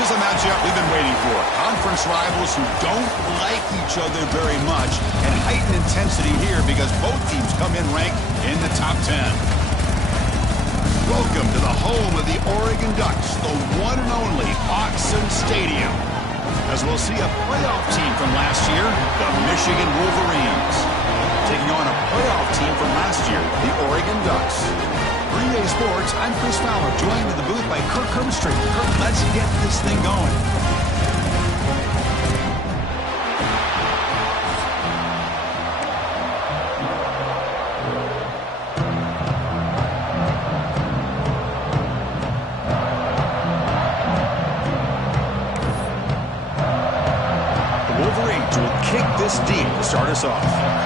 This is a matchup we've been waiting for. Conference rivals who don't like each other very much, and heightened intensity here because both teams come in ranked in the top 10. Welcome to the home of the Oregon Ducks, the one and only Autzen Stadium. As we'll see a playoff team from last year, the Michigan Wolverines, taking on a playoff team from last year, the Oregon Ducks. For EA Sports, I'm Chris Fowler, joined in the booth by Kirk Herbstreit. Kirk, let's get this thing going. The Wolverines will kick this deep to start us off.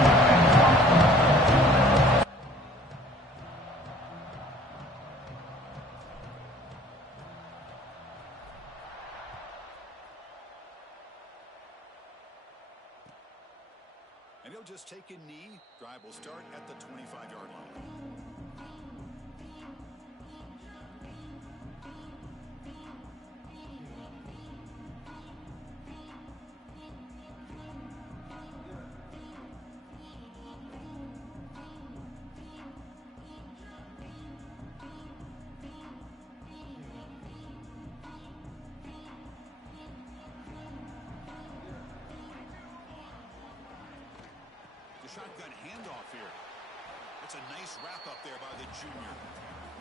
And he'll just take a knee. Drive will start at the 25-yard line. Shotgun handoff here. That's a nice wrap up there by the junior.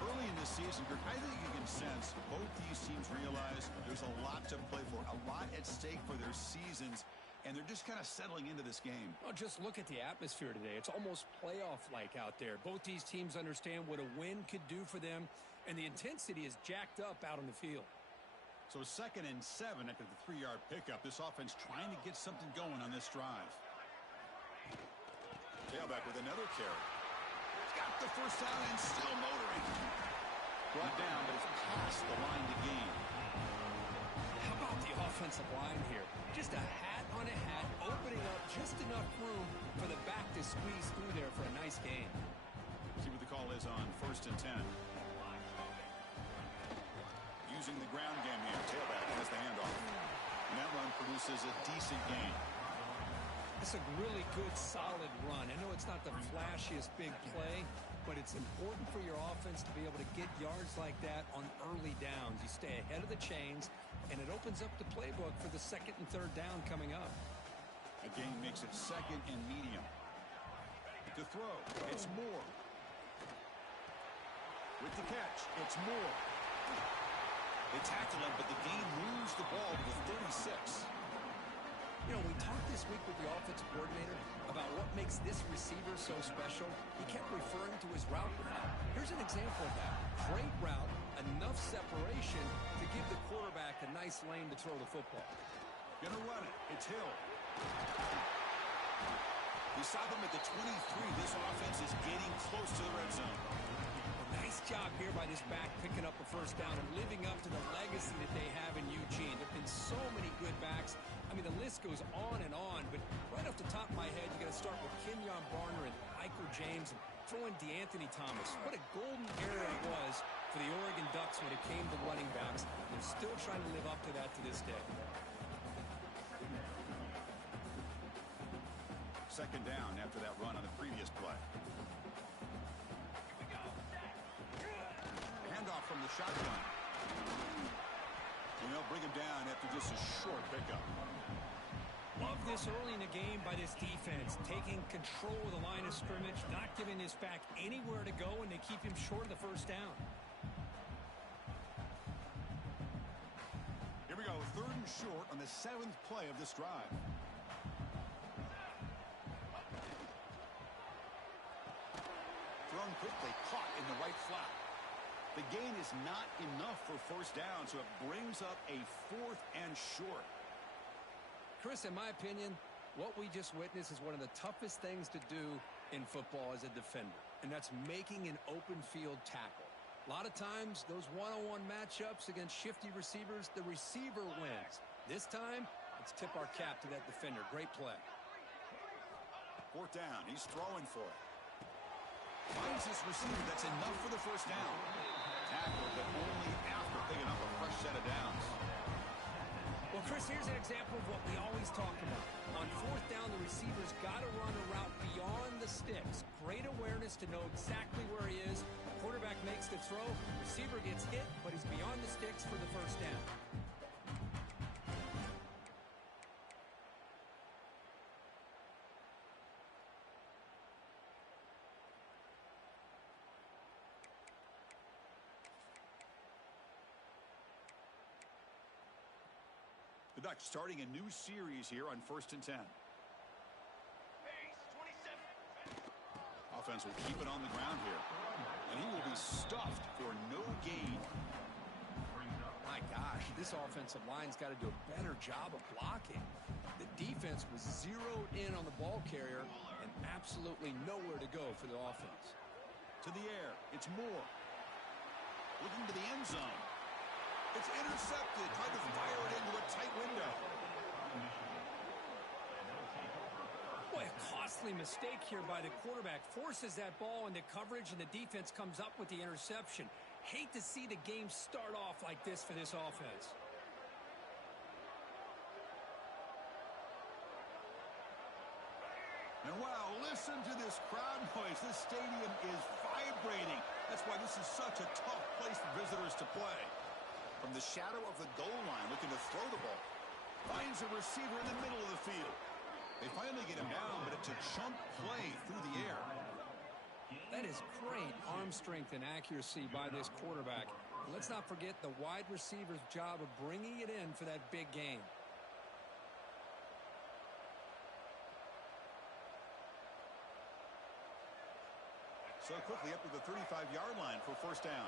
Early in this season, I think you can sense both these teams realize there's a lot to play for, a lot at stake for their seasons, and they're just kind of settling into this game. Well, just look at the atmosphere today. It's almost playoff-like out there. Both these teams understand what a win could do for them, and the intensity is jacked up out on the field. So 2nd and 7 after the 3-yard pickup. This offense trying to get something going on this drive. Tailback with another carry. Got the first down and still motoring. Brought down, but it's past the line to gain. How about the offensive line here? Just a hat on a hat, opening up just enough room for the back to squeeze through there for a nice gain. See what the call is on 1st and 10. Using the ground game here. Tailback has the handoff. And that run produces a decent gain. It's a really good, solid run. I know it's not the flashiest big play, but it's important for your offense to be able to get yards like that on early downs. You stay ahead of the chains, and it opens up the playbook for the 2nd and 3rd down coming up. The game makes it 2nd and medium. To throw, it's Moore. With the catch, it's Moore. They tackle him, but the game moves the ball to the 36. You know, we talked this week with the offensive coordinator about what makes this receiver so special. He kept referring to his route run. Here's an example of that. Great route, enough separation to give the quarterback a nice lane to throw the football. Gonna run it. It's Hill. We stop him at the 23. This offense is getting close to the red zone. Nice job here by this back picking up a first down and living up to the legacy that they have in Eugene. There have been so many good backs. I mean, the list goes on, but right off the top of my head, you got to start with Kenyon Barner and Michael James and throw in DeAnthony Thomas. What a golden era it was for the Oregon Ducks when it came to running backs. They're still trying to live up to that to this day. 2nd down after that run on the previous play. Handoff from the shotgun. And they'll bring him down after just a short pickup. Love this early in the game by this defense, taking control of the line of scrimmage, not giving this back anywhere to go, and they keep him short of the first down. Here we go, 3rd and short on the 7th play of this drive. Thrown quickly, caught in the right flat. The gain is not enough for first down, so it brings up a 4th and short. Chris, in my opinion, what we just witnessed is one of the toughest things to do in football as a defender, and that's making an open field tackle. A lot of times, those one-on-one matchups against shifty receivers, the receiver wins. This time, let's tip our cap to that defender. Great play. 4th down, he's throwing for it. Finds this receiver, that's enough for the first down. Tackle, but only after picking up a fresh set of downs. Well, Chris, here's an example of what we always talk about. On fourth down, the receiver's got to run a route beyond the sticks. Great awareness to know exactly where he is. Quarterback makes the throw. Receiver gets hit, but he's beyond the sticks for the first down. The Ducks starting a new series here on 1st and 10. Offense will keep it on the ground here. And he will be stuffed for no gain. My gosh, this offensive line's got to do a better job of blocking. The defense was zeroed in on the ball carrier and absolutely nowhere to go for the offense. To the air, it's Moore. Looking to the end zone. It's intercepted. Tried to fire it into a tight window. Boy, a costly mistake here by the quarterback. Forces that ball into coverage, and the defense comes up with the interception. Hate to see the game start off like this for this offense. And wow, listen to this crowd noise. This stadium is vibrating. That's why this is such a tough place for visitors to play. From the shadow of the goal line, looking to throw the ball. Finds a receiver in the middle of the field. They finally get him down, but it's a chunk play through the air. That is great arm strength and accuracy by this quarterback. Let's not forget the wide receiver's job of bringing it in for that big game. So quickly up to the 35-yard line for first down.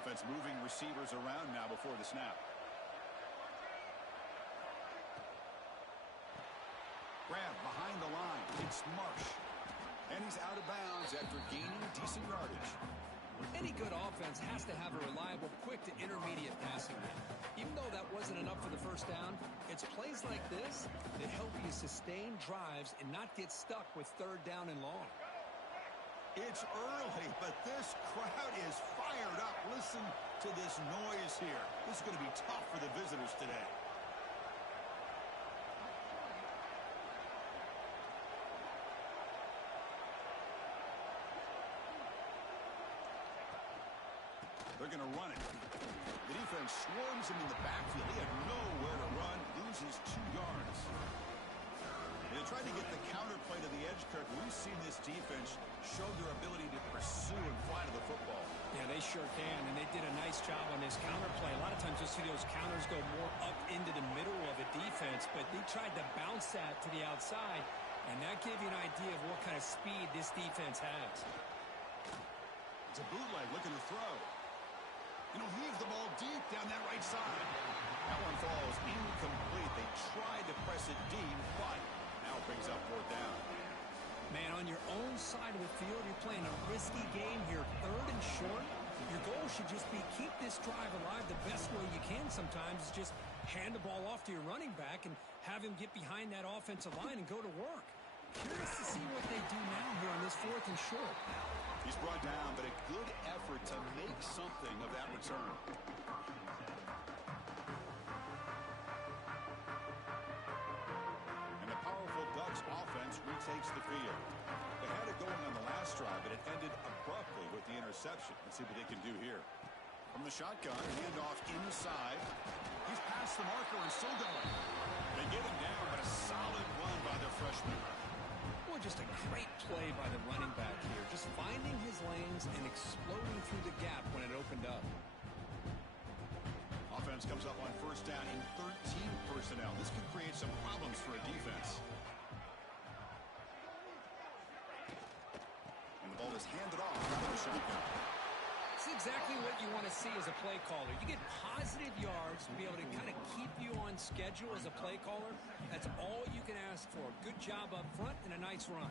Offense moving receivers around now before the snap. Grab behind the line. It's Marsh. And he's out of bounds after gaining decent yardage. Any good offense has to have a reliable, quick to intermediate passing game. Even though that wasn't enough for the first down, it's plays like this that help you sustain drives and not get stuck with third down and long. It's early, but this crowd is fired up. Listen to this noise here. This is going to be tough for the visitors today. They're going to run it. The defense swarms him in the backfield. He had nowhere to run, loses 2 yards. They tried to get the counterplay to the edge, Kirk. We've seen this defense show their ability to pursue and fly to the football. Yeah, they sure can, and they did a nice job on this counterplay. A lot of times you'll see those counters go more up into the middle of a defense, but they tried to bounce that to the outside, and that gave you an idea of what kind of speed this defense has. It's a bootleg looking to throw. Heave the ball deep down that right side. That one falls incomplete. They tried to press it deep, but now it brings up fourth down. Man, on your own side of the field, you're playing a risky game here, third and short. Your goal should just be keep this drive alive the best way you can sometimes is just hand the ball off to your running back and have him get behind that offensive line and go to work. Curious to see what they do now here on this fourth and short. He's brought down, but a good effort to make something of that return. And the powerful Ducks offense retakes the field. They had it going on the last drive, but it ended abruptly with the interception. Let's see what they can do here. From the shotgun, handoff inside. He's past the marker and still going. They get him down, but a solid run by the freshman. Well, just a great play by the running back here. Just finding his lanes and exploding through the gap when it opened up. Offense comes up on first down in 13 personnel. This could create some problems for a defense. And the ball is handed off out of the shotgun. It's exactly what you want to see as a play caller. You get positive yards to be able to kind of keep you on schedule as a play caller. That's all you can ask for. Good job up front and a nice run.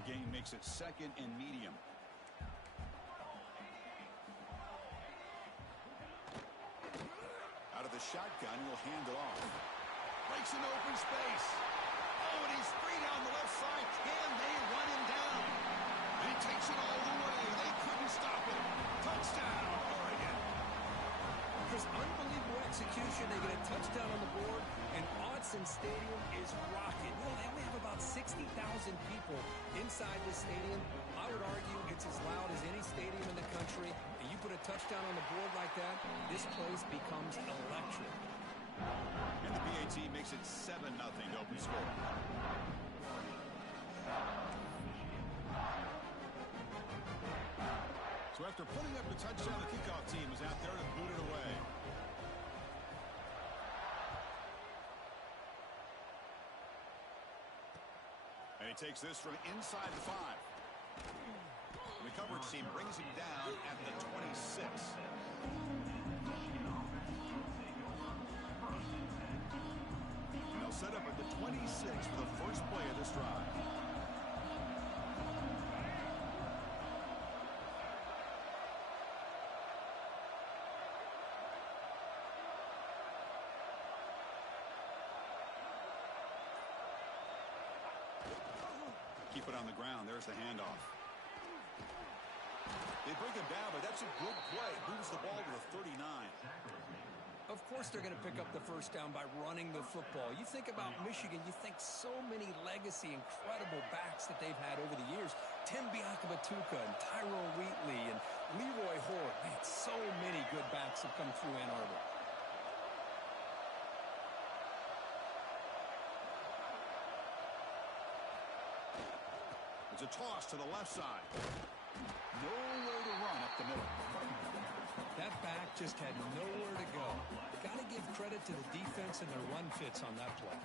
Again, makes it second and medium. Out of the shotgun, he'll hand it off. Breaks an open space. Oh, and he's free down the left side. Can they run him down? And he takes it all the way. They couldn't stop him. Touchdown, Oregon. Chris, unbelievable execution. They get a touchdown on the board, and Autzen Stadium is rocking. You know, they only have about 60,000 people inside this stadium. I would argue it's as loud as any stadium in the country. And you put a touchdown on the board like that, this place becomes electric. And the PAT makes it 7-0 to open score. So after putting up the touchdown, the kickoff team is out there to boot it away. And he takes this from inside the 5. The coverage team brings him down at the 26. They'll set up at the 26 for the first play of this drive. Keep it on the ground. There's the handoff. They bring him down, but that's a good play. Moves the ball to the 39. Of course they're going to pick up the first down by running the football. You think about Michigan, you think so many legacy, incredible backs that they've had over the years. Tim Biakabatuka and Tyrone Wheatley and Leroy Horde. Man, so many good backs have come through Ann Arbor. It's a toss to the left side. Nowhere to run up the middle. That back just had nowhere to go. Got to give credit to the defense and their run fits on that play.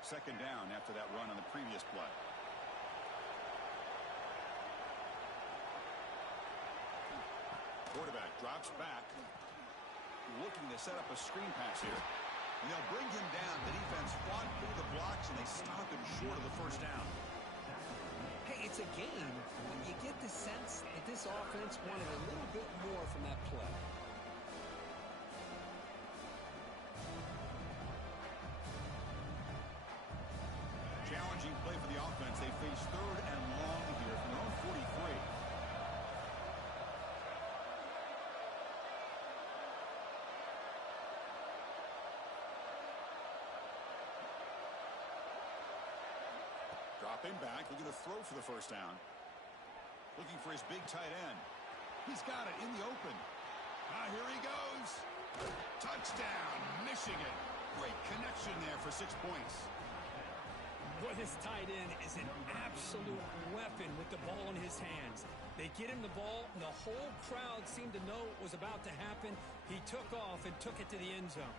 Second down after that run on the previous play. Quarterback drops back, looking to set up a screen pass here. And they'll bring him down. The defense fought through the blocks, and they stop him short of the first down. Hey, it's a game. You get the sense that this offense wanted a little bit more from that play. Challenging play for the offense. They face third and long here from their own 43. Dropping back, looking to throw for the first down. Looking for his big tight end. He's got it in the open. Here he goes. Touchdown, Michigan. Great connection there for 6 points. Boy, this tight end is an absolute weapon with the ball in his hands. They get him the ball, and the whole crowd seemed to know what was about to happen. He took off and took it to the end zone.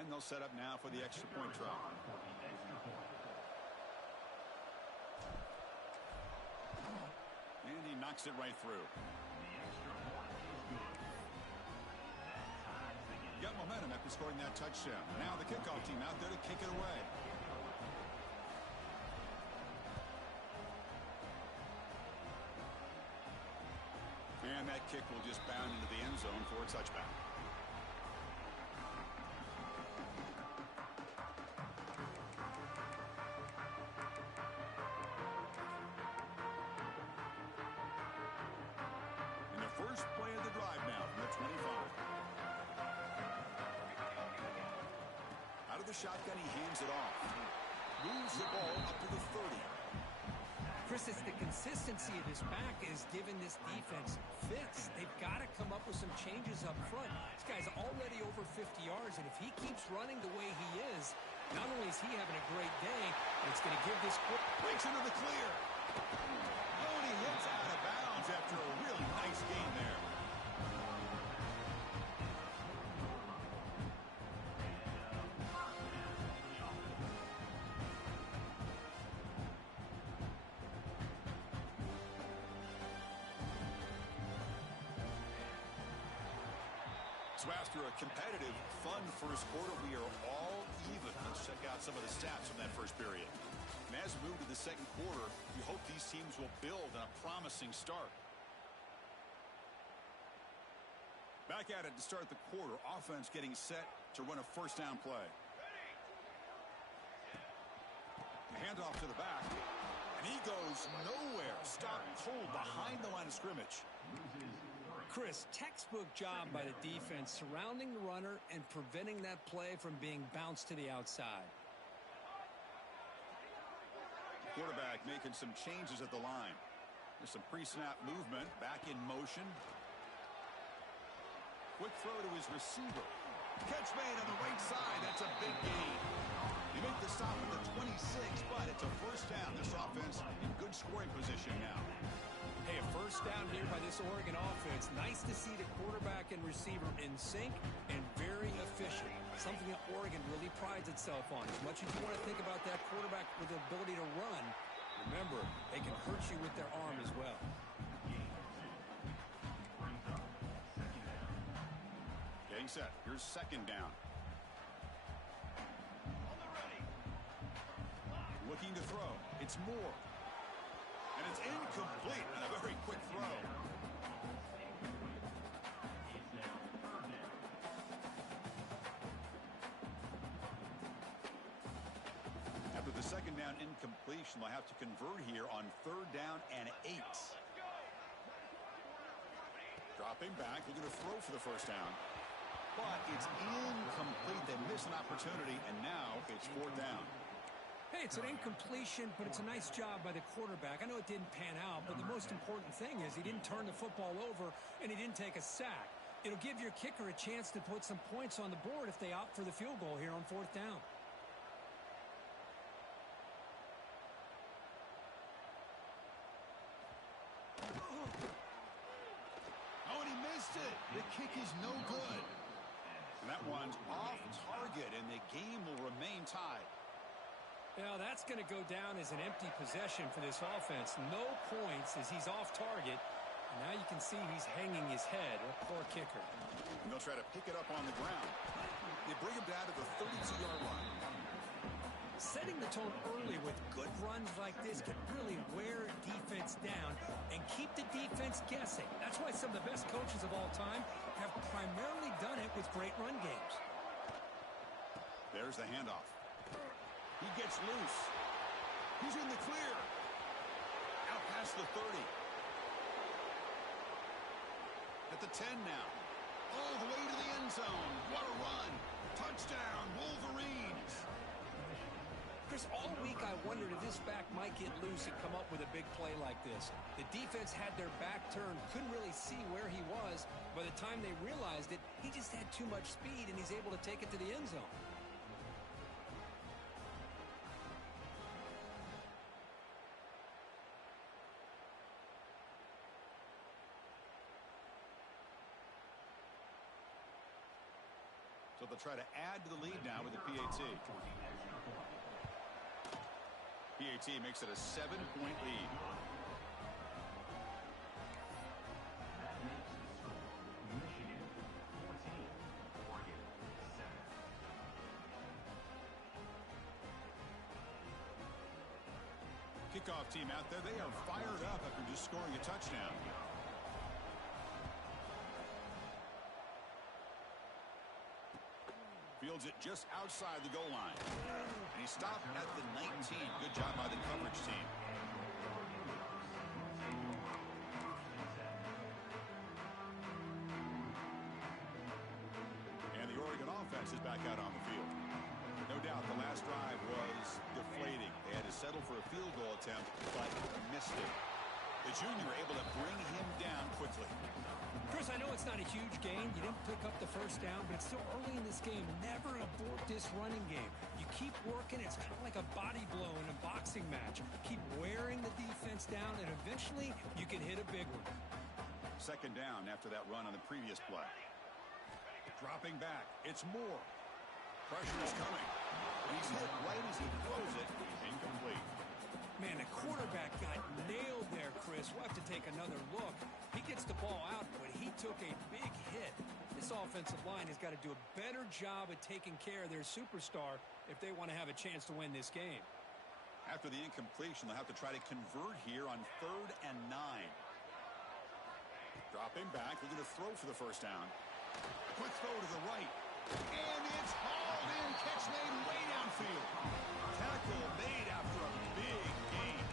And they'll set up now for the extra point try. And he knocks it right through. Got momentum after scoring that touchdown. Now the kickoff team out there to kick it away. And that kick will just bound into the end zone for a touchback. First play of the drive now from the 25. Out of the shotgun, he hands it off. Moves the ball up to the 30. Chris, it's the consistency of his back is giving this defense fits. They've got to come up with some changes up front. This guy's already over 50 yards, and if he keeps running the way he is, not only is he having a great day, but it's going to give this... Breaks into the clear. Oh, and he hits out of bounds after a really nice game there. So after a competitive, fun first quarter, we are all even. Let's check out some of the stats from that first period. And as we move to the second quarter, we hope these teams will build on a promising start. Back at it to start the quarter. Offense getting set to run a first down play. Handoff to the back. And he goes nowhere. Stopped cold behind the line of scrimmage. Chris, textbook job by the defense surrounding the runner and preventing that play from being bounced to the outside. Quarterback making some changes at the line. There's some pre-snap movement. Back in motion. Quick throw to his receiver. Catch made on the right side. That's a big gain. They make the stop at the 26, but it's a first down. This offense in good scoring position now. Hey, a first down here by this Oregon offense. Nice to see the quarterback and receiver in sync and very efficient. Something that Oregon really prides itself on. As much as you want to think about that quarterback with the ability to run, remember, they can hurt you with their arm as well. Getting set. Here's second down. Looking to throw. It's Moore. And it's incomplete and a very quick throw. After the second down incompletion, they'll have to convert here on third down and 8. Dropping back, looking to throw for the first down. But it's incomplete. They miss an opportunity, and now it's fourth down. Hey, it's an incompletion, but it's a nice job by the quarterback. I know it didn't pan out, but the most important thing is he didn't turn the football over and he didn't take a sack. It'll give your kicker a chance to put some points on the board if they opt for the field goal here on fourth down. Oh, and he missed it. The kick is no good. And that one's off target, and the game will remain tied. Now that's going to go down as an empty possession for this offense. No points as he's off target. And now you can see he's hanging his head. A poor kicker. And they'll try to pick it up on the ground. They bring him down to the 32-yard line. Setting the tone early with good runs like this can really wear defense down and keep the defense guessing. That's why some of the best coaches of all time have primarily done it with great run games. There's the handoff. He gets loose. He's in the clear. Out past the 30. At the 10 now. All the way to the end zone. What a run. Touchdown, Wolverines. Chris, all week I wondered if this back might get loose and come up with a big play like this. The defense had their back turned, couldn't really see where he was. By the time they realized it, he just had too much speed, and he's able to take it to the end zone. So they'll try to add to the lead now with the PAT. PAT makes it a 7-point lead. Kickoff team out there, they are fired up after just scoring a touchdown. Fields it just outside the goal line. And he stopped at the 19. Good job by the coverage team. And the Oregon offense is back out on the field. No doubt the last drive was deflating. They had to settle for a field goal attempt, but missed it. The junior able to bring him down quickly. Chris, I know it's not a huge gain. You didn't pick up the first down, but it's still early in this game. Never abort this running game. You keep working. It's kind of like a body blow in a boxing match. Keep wearing the defense down, and eventually you can hit a big one. Second down after that run on the previous play. Dropping back. It's Moore. Pressure is coming. And he's hit right as he throws it. Incomplete. Man, the quarterback got nailed there, Chris. We'll have to take another look. He gets the ball out, but he took a big hit. This offensive line has got to do a better job at taking care of their superstar if they want to have a chance to win this game. After the incompletion, they'll have to try to convert here on 3rd and 9. Dropping back, looking to throw for the first down. Quick throw to the right. And it's hauled in. Catch made way downfield. Tackle made after a big gain.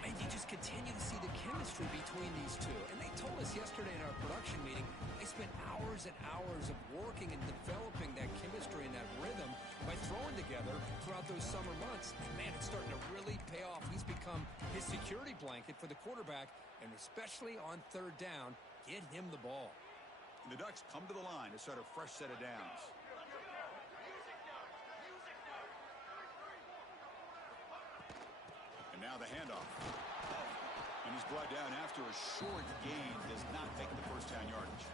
And you just continue to see the chemistry between these two. And they told us yesterday in our production meeting, they spent hours and hours of working and developing that chemistry and that rhythm by throwing together throughout those summer months. And man, it's starting to really pay off. He's become his security blanket for the quarterback, and especially on 3rd down, get him the ball. And the Ducks come to the line to start a fresh set of downs. And now the handoff. And he's brought down after a short gain. Does not make the first down yardage.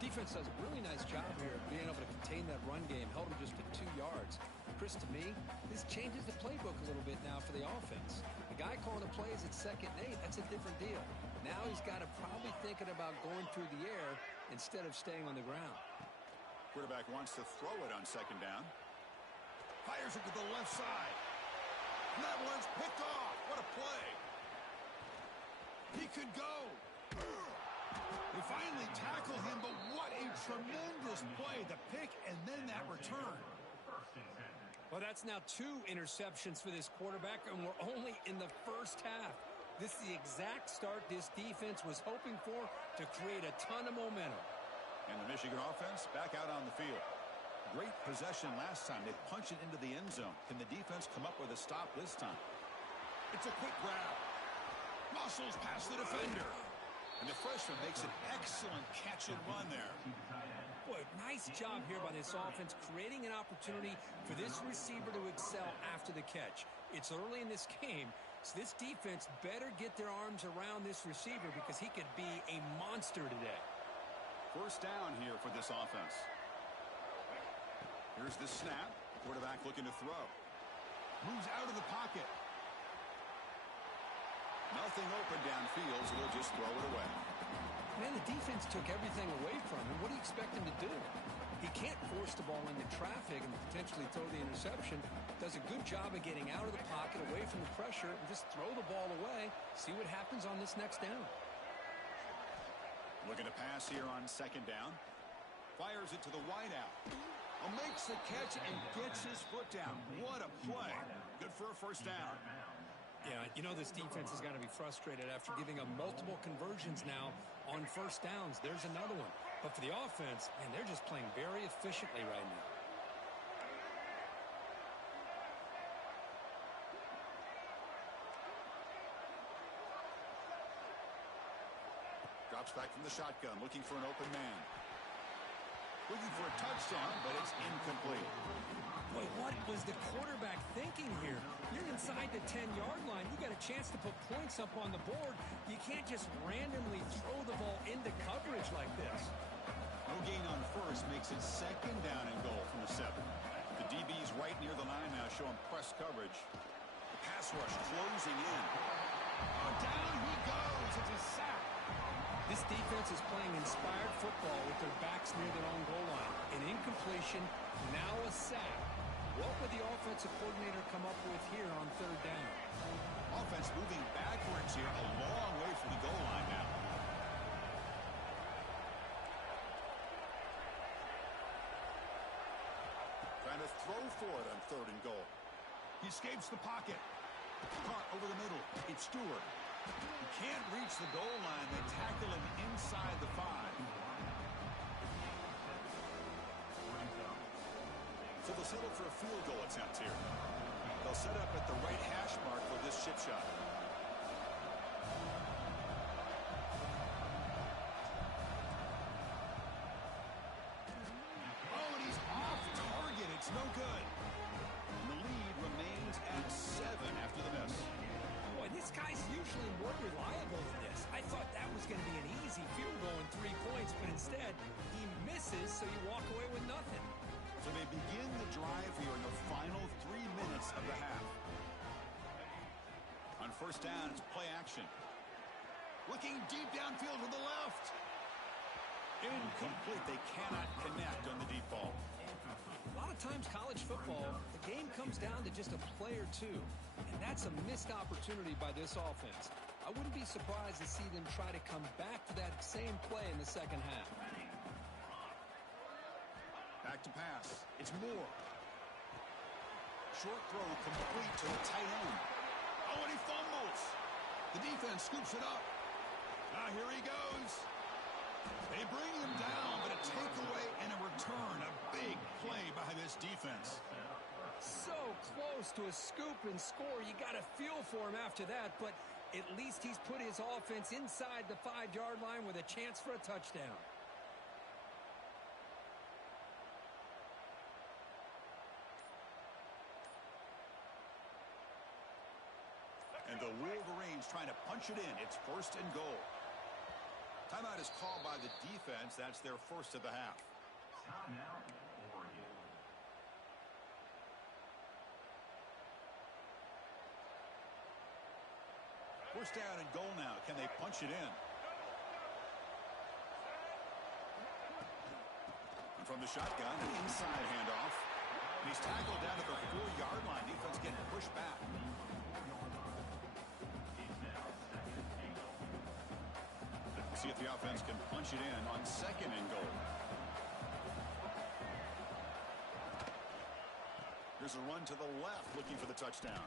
Defense does a really nice job here of being able to contain that run game. Held him just to 2 yards. Chris, to me, this changes the playbook a little bit now for the offense. The guy calling the plays at 2nd and 8, that's a different deal. Now he's got to probably thinking about going through the air instead of staying on the ground. Quarterback wants to throw it on 2nd down. Fires it to the left side. And that one's picked off. What a play. He could go. They finally tackle him, but what a tremendous play. The pick and then that return. Well, that's now 2 interceptions for this quarterback, and we're only in the first half. This is the exact start this defense was hoping for to create a ton of momentum. And the Michigan offense back out on the field. Great possession last time. They punch it into the end zone. Can the defense come up with a stop this time? It's a quick grab. Muscles past the defender. And the freshman makes an excellent catch and run there. Boy, nice job here by this offense, creating an opportunity for this receiver to excel after the catch. It's early in this game, so this defense better get their arms around this receiver because he could be a monster today. First down here for this offense. Here's the snap. Quarterback looking to throw. Moves out of the pocket. Nothing open downfield, so they'll just throw it away. Man, the defense took everything away from him. What do you expect him to do? He can't force the ball into traffic and potentially throw the interception. Does a good job of getting out of the pocket, away from the pressure, and just throw the ball away. See what happens on this next down. Looking to pass here on 2nd down. Fires it to the wideout. Makes the catch and gets his foot down. What a play. Good for a first down. Yeah, you know this defense is going to be frustrated after giving up multiple conversions now on first downs. There's another one. But for the offense, man, they're just playing very efficiently right now. Drops back from the shotgun, looking for an open man. Looking for a touchdown, but it's incomplete. Boy, what was the quarterback thinking here? You're inside the 10-yard line. You got a chance to put points up on the board. You can't just randomly throw the ball into coverage like this. No gain on first makes it 2nd down and goal from the 7. The DB's right near the line now, showing press coverage. The pass rush closing in. Oh, down he goes. It's a sack. This defense is playing inspired football with their backs near their own goal line. An incompletion, now a sack. What would the offensive coordinator come up with here on 3rd down? Offense moving backwards here, a long way from the goal line now. Trying to throw for it on 3rd and goal. He escapes the pocket. Caught over the middle. It's Stewart. He can't reach the goal line. They tackle him inside the 5. So they'll settle for a field goal attempt here. They'll set up at the right hash mark for this chip shot. Oh, and he's off target. It's no good. And the lead remains at 7 after the miss. Boy, this guy's usually more reliable than this. I thought that was going to be an easy field goal and 3 points, but instead he misses, so you walk away with nothing. So they begin the drive here in the final 3 minutes of the half. On first down, it's play action. Looking deep downfield to the left. Incomplete. They cannot connect on the deep ball. A lot of times college football, the game comes down to just a play or two. And that's a missed opportunity by this offense. I wouldn't be surprised to see them try to come back to that same play in the second half. Back to pass. It's Moore. Short throw complete to the tight end. Oh, and he fumbles. The defense scoops it up. Now here he goes. They bring him down, but a takeaway and a return. A big play by this defense. So close to a scoop and score. You got to feel for him after that, but at least he's put his offense inside the 5-yard line with a chance for a touchdown. And the Wolverines trying to punch it in. It's 1st and goal. Timeout is called by the defense. That's their first of the half. Timeout, Oregon. First down and goal now. Can they punch it in? And from the shotgun, an inside handoff. And he's tackled down at the 4-yard line. Defense getting pushed back. See if the offense can punch it in on 2nd and goal. Here's a run to the left looking for the touchdown.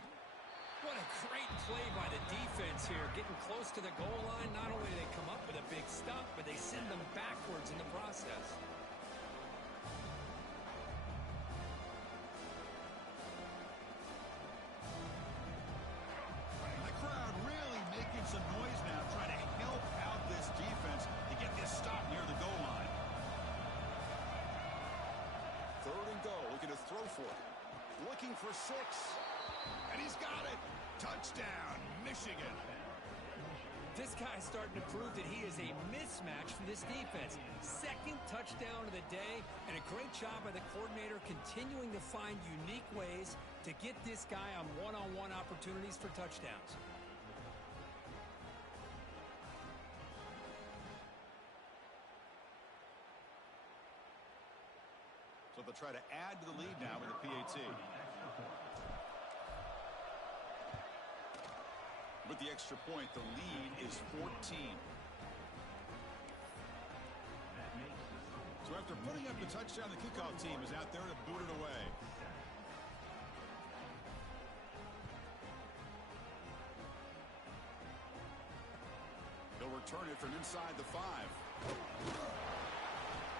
What a great play by the defense here. Getting close to the goal line, not only do they come up with a big stop, but they send them backwards in the process. The crowd really making some noise now, trying to help out this defense to get this stop near the goal line. 3rd and goal, looking to throw for it. Looking for 6. And he's got it. Touchdown, Michigan. This guy's starting to prove that he is a mismatch for this defense. 2nd touchdown of the day, and a great job by the coordinator continuing to find unique ways to get this guy on one-on-one opportunities for touchdowns. So they'll try to add to the lead now with the PAT. With the extra point, the lead is 14. So after putting up the touchdown, the kickoff team is out there to boot it away. They'll return it from inside the 5.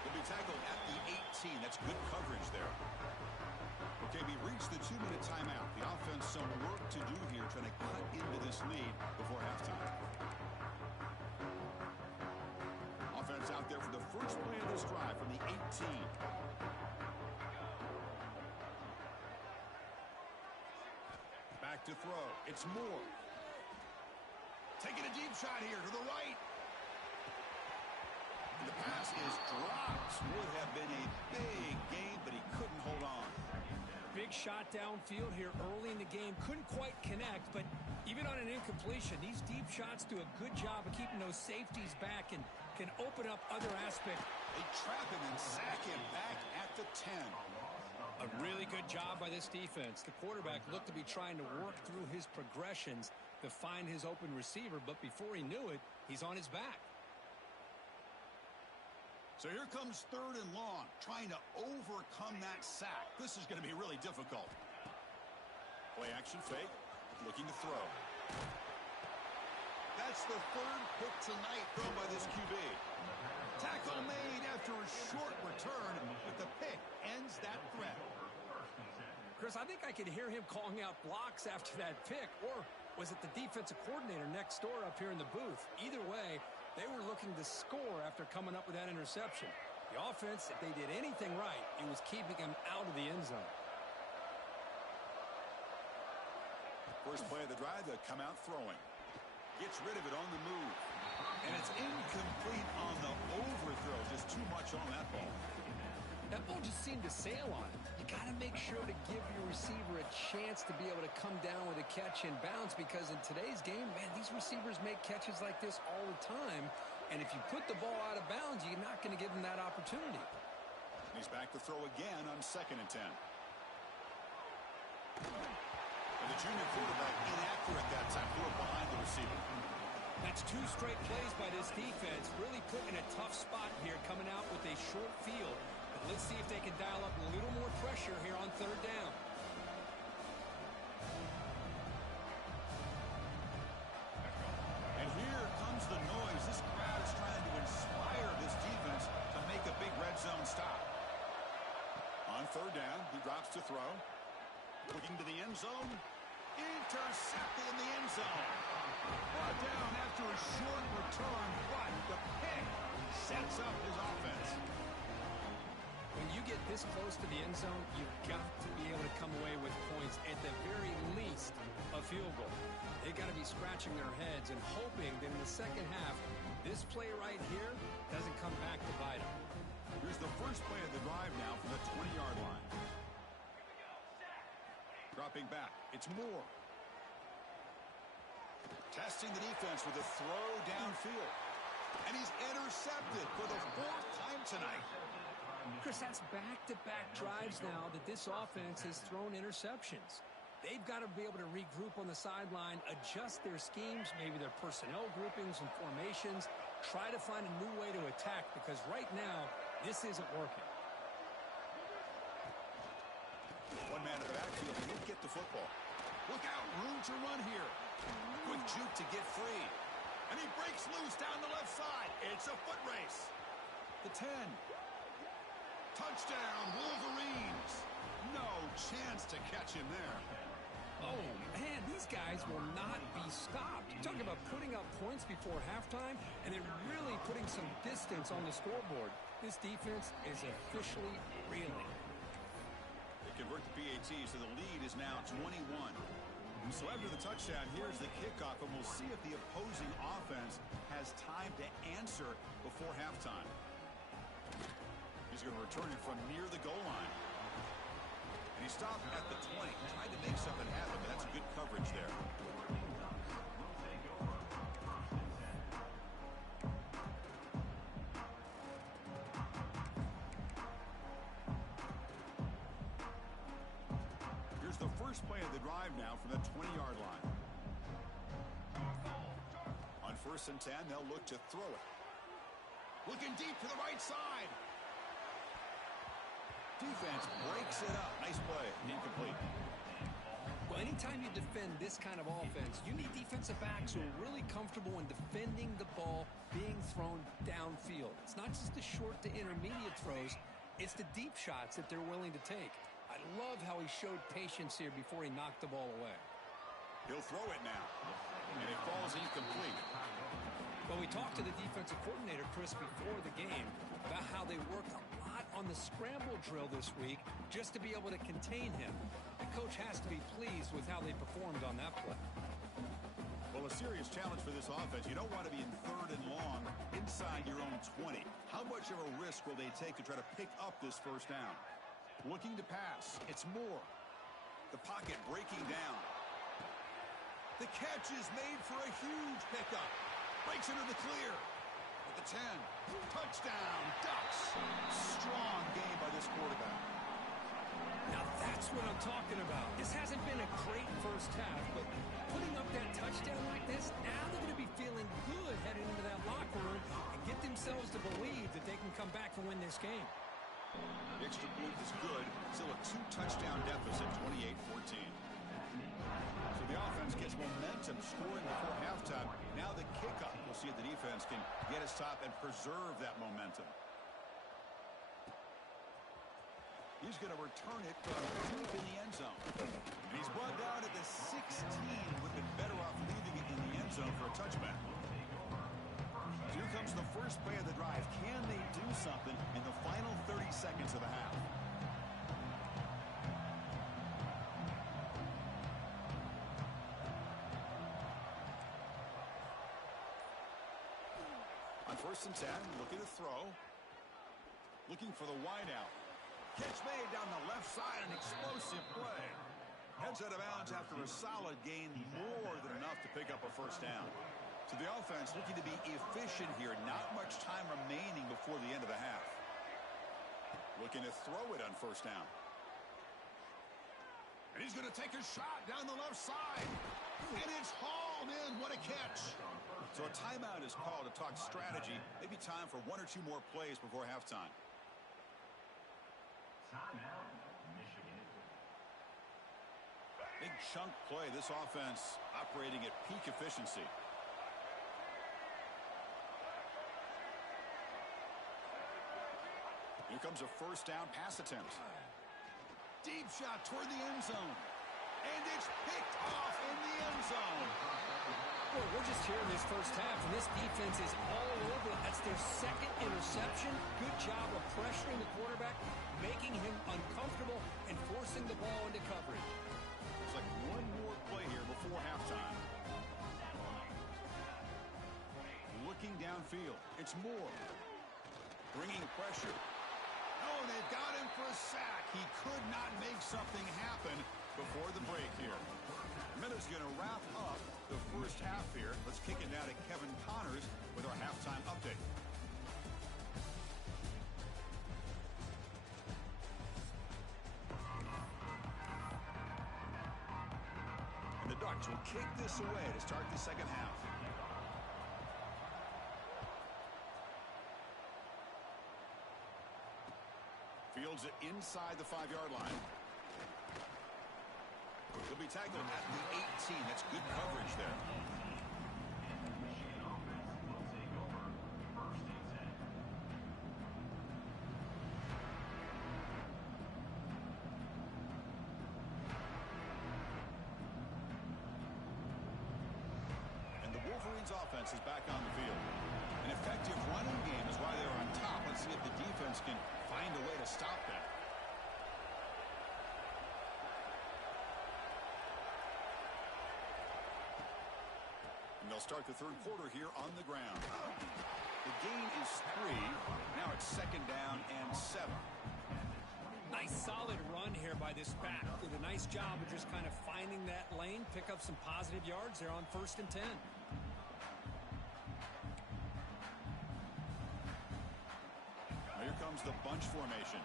They'll be tackled at the 18. That's good coverage there. Okay, we reached the 2-minute timeout. The offense some work to do here, trying to cut into this lead before halftime. Offense out there for the first play of this drive from the 18. Back to throw. It's Moore. Taking a deep shot here to the right. And the pass is dropped. Would have been a big game, but he couldn't hold on. Big shot downfield here early in the game. Couldn't quite connect, but even on an incompletion, these deep shots do a good job of keeping those safeties back and can open up other aspects. They trap him and sack him back at the 10. A really good job by this defense. The quarterback looked to be trying to work through his progressions to find his open receiver, but before he knew it, he's on his back. So here comes 3rd and long, trying to overcome that sack. This is going to be really difficult. Play action fake, looking to throw. That's the 3rd pick tonight thrown by this QB. Tackle made after a short return, but the pick ends that threat. Chris, I think I could hear him calling out blocks after that pick, or was it the defensive coordinator next door up here in the booth? Either way, they were looking to score after coming up with that interception. The offense, if they did anything right, it was keeping him out of the end zone. First play of the drive, they come out throwing. Gets rid of it on the move. And it's incomplete on the overthrow. Just too much on that ball. That ball just seemed to sail on it. You got to make sure to give your receiver a chance to be able to come down with a catch and bounce, because in today's game, man, these receivers make catches like this all the time, And if you put the ball out of bounds, you're not going to give him that opportunity. He's back to throw again on 2nd and 10. And the junior quarterback inaccurate that time, threw it behind the receiver. That's 2 straight plays by this defense, really put in a tough spot here, coming out with a short field. But let's see if they can dial up a little more pressure here on 3rd down. And here comes the noise. This crowd is trying to inspire this defense to make a big red zone stop. On 3rd down, he drops to throw. Looking to the end zone. Intercepted in the end zone. Brought down after a short return, but the pick sets up his offense. When you get this close to the end zone, you've got to be able to come away with points, at the very least, a field goal. They've got to be scratching their heads and hoping that in the second half, this play right here doesn't come back to bite them. Here's the first play of the drive now from the 20-yard line. Dropping back, it's Moore. Testing the defense with a throw downfield. And he's intercepted for the 4th time tonight. Chris, that's back-to-back drives now that this offense has thrown interceptions. They've got to be able to regroup on the sideline, adjust their schemes, maybe their personnel groupings and formations, try to find a new way to attack, because right now, this isn't working. One man in the backfield, he didn't get the football. Look out, room to run here. Quick juke to get free. And he breaks loose down the left side. It's a foot race. The 10. Touchdown, Wolverines. No chance to catch him there. Oh, man, these guys will not be stopped. You're talking about putting up points before halftime, and they're really putting some distance on the scoreboard. This defense is officially reeling. They convert the PAT, so the lead is now 21. So after the touchdown, here's the kickoff, and we'll see if the opposing offense has time to answer before halftime. He's going to return it from near the goal line. And he stopped at the 20, tried to make something happen, but that's good coverage there. Here's the first play of the drive now from the 20-yard line. On 1st and 10, they'll look to throw it. Looking deep to the right side. Defense breaks it up. Nice play. Incomplete. Well, anytime you defend this kind of offense, you need defensive backs who are really comfortable in defending the ball being thrown downfield. It's not just the short to intermediate throws. It's the deep shots that they're willing to take. I love how he showed patience here before he knocked the ball away. He'll throw it now. And it falls incomplete. Well, we talked to the defensive coordinator, Chris, before the game about how they worked a lot on the scramble drill this week just to be able to contain him. The coach has to be pleased with how they performed on that play. Well, a serious challenge for this offense. You don't want to be in 3rd and long inside your own 20. How much of a risk will they take to try to pick up this 1st down? Looking to pass. It's Moore. The pocket breaking down. The catch is made for a huge pickup. Breaks into the clear. At the 10. Touchdown, Ducks. Strong game by this quarterback. Now that's what I'm talking about. This hasn't been a great first half, but putting up that touchdown like this, now they're going to be feeling good heading into that locker room and get themselves to believe that they can come back and win this game. The extra point is good. Still a 2-touchdown deficit, 28-14. So the offense gets momentum scoring before halftime. Now the kickoff. We'll see if the defense can get a stop and preserve that momentum. He's going to return it from deep in the end zone. And he's brought down at the 16. Would have been better off leaving it in the end zone for a touchback. So here comes the first play of the drive. Can they do something in the final 30 seconds of the half? On 1st and 10, looking to throw. Looking for the wideout. Catch made down the left side, an explosive play. Heads out of bounds after a solid gain, more than enough to pick up a 1st down. So the offense looking to be efficient here. Not much time remaining before the end of the half. Looking to throw it on first down. And he's going to take a shot down the left side. And it's hauled in. What a catch. So a timeout is called to talk strategy. Maybe time for one or two more plays before halftime. Timeout, Michigan. Big chunk play. This offense operating at peak efficiency. Here comes a first down pass attempt. Deep shot toward the end zone. And it's picked off in the end zone. Well, we're just here in this first half, and this defense is all over. That's their second interception. Good job of pressuring the quarterback, making him uncomfortable, and forcing the ball into coverage. Looks like one more play here before halftime. Looking downfield. It's Moore. Bringing pressure. Oh, they've got him for a sack. He could not make something happen before the break here. Minutes going to wrap up the first half here. Let's kick it now to Kevin Connors with our halftime update. And the Ducks will kick this away to start the second half. Fields it inside the 5-yard line. He'll be tackled at the 18. That's good coverage there. Michigan offense will take over first and 10. And the Wolverines offense is back on the field. An effective running game is why they're on top. Let's see if the defense can find a way to stop that. And they'll start the third quarter here on the ground. The gain is 3. Now it's second down and 7. Nice solid run here by this back. Did a nice job of just kind of finding that lane, pick up some positive yards there on first and 10. Now here comes the bunch formation.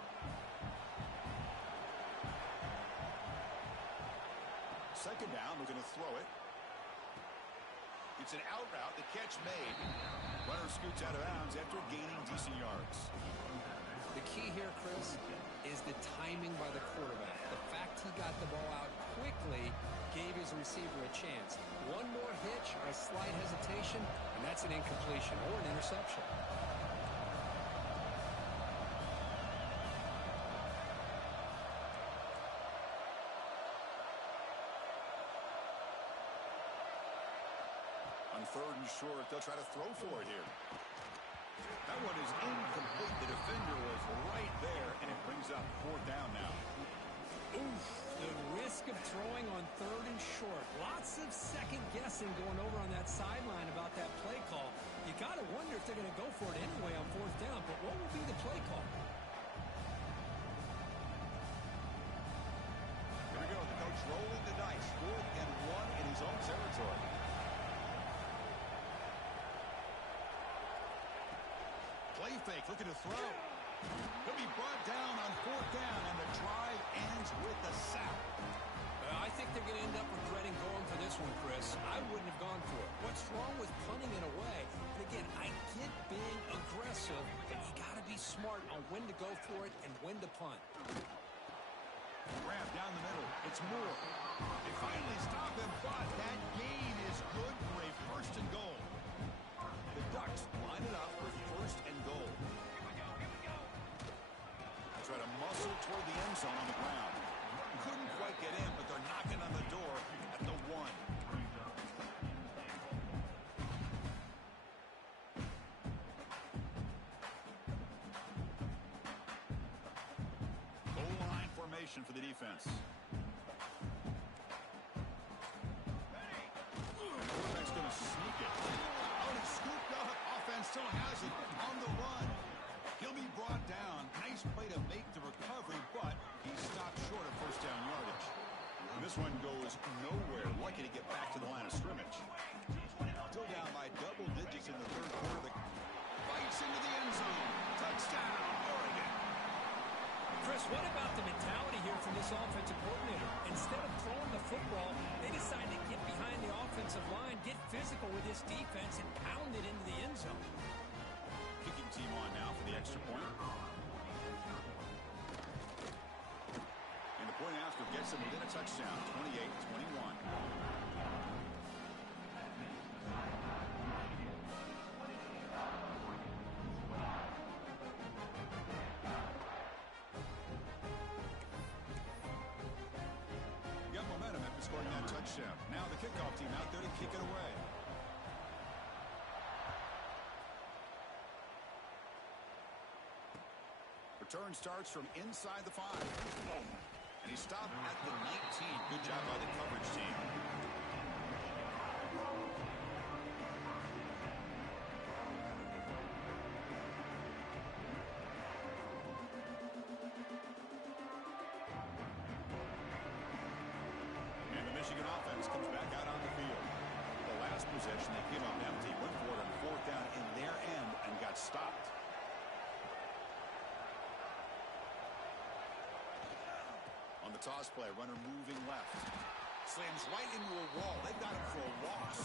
Second down, we're going to throw it. It's an out route, the catch made. Runner scoots out of bounds after gaining decent yards. The key here, Chris, is the timing by the quarterback. The fact he got the ball out quickly gave his receiver a chance. One more hitch or a slight hesitation, and that's an incompletion or an interception. On third and short, they'll try to throw for it here. That one is incomplete. The defender was right there, and it brings up fourth down now. Oof, the risk of throwing on third and short. Lots of second guessing going over on that sideline about that play call. You got to wonder if they're going to go for it anyway on fourth down, but what will be the play call? Here we go, the coach rolling the dice. 4th and 1 in his own territory. Play fake, looking to throw. He'll be brought down on fourth down, and the drive ends with a sack. I think they're going to end up regretting going for this one, Chris. I wouldn't have gone for it. What's wrong with punting it away? And again, I get being aggressive, but you got to be smart on when to go for it and when to punt. Grab down the middle. It's Moore. They finally stop him, but that gain is good for a first and goal. The Ducks line it up for first and goal. Try to muscle toward the end zone on the ground. Couldn't quite get in, but they're knocking on the door at the 1. Goal line formation for the defense. Quarterback's going to sneak it. Oh, it's scooped up. Offense still has it on the run. He'll be brought down. Nice play to make the recovery, but he stopped short of first down yardage. And this one goes nowhere. Lucky to get back to the line of scrimmage. Still down by this defense and pound it into the end zone. Kicking team on now for the extra point. And the point after gets them within a touchdown, 28-21. Got momentum after scoring that touchdown. Now the kickoff team out there to kick it away. Return starts from inside the 5. And he stopped at the 19. Good job by the coverage team. And the Michigan offense comes back out on the field. The last possession, they came up empty, went for it on 4th down in their end and got stopped. On the toss play, runner moving left. Slams right into a wall. They've got him for a loss.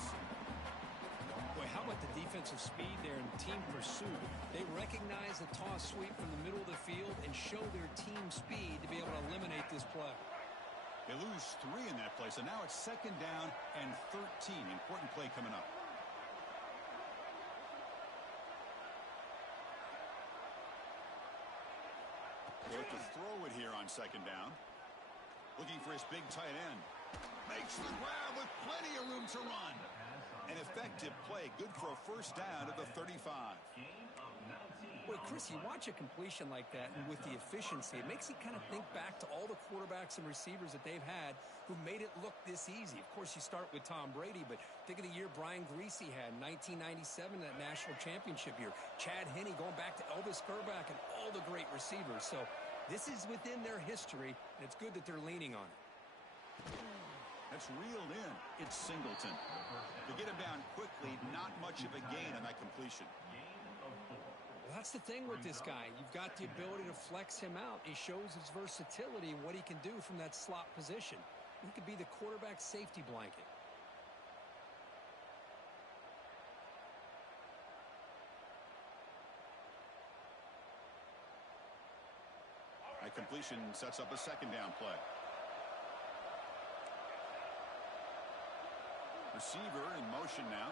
Boy, how about the defensive speed there in team pursuit? They recognize the toss sweep from the middle of the field and show their team speed to be able to eliminate this play. They lose 3 in that play, so now it's 2nd down and 13. Important play coming up. They have to throw it here on 2nd down. Looking for his big tight end. Makes the grab with plenty of room to run. An effective play. Good for a 1st down at the 35. Boy, Chris, you watch a completion like that, and with the efficiency, it makes you kind of think back to all the quarterbacks and receivers that they've had who made it look this easy. Of course, you start with Tom Brady, but think of the year Brian Griese had in 1997, that national championship year. Chad Henne going back to Elvis Grbac and all the great receivers. So this is within their history, and it's good that they're leaning on it. That's reeled in. It's Singleton. To get him down quickly, not much of a gain on that completion. Well, that's the thing with this guy. You've got the ability to flex him out. He shows his versatility and what he can do from that slot position. He could be the quarterback safety blanket. That completion sets up a 2nd down play. Receiver in motion now.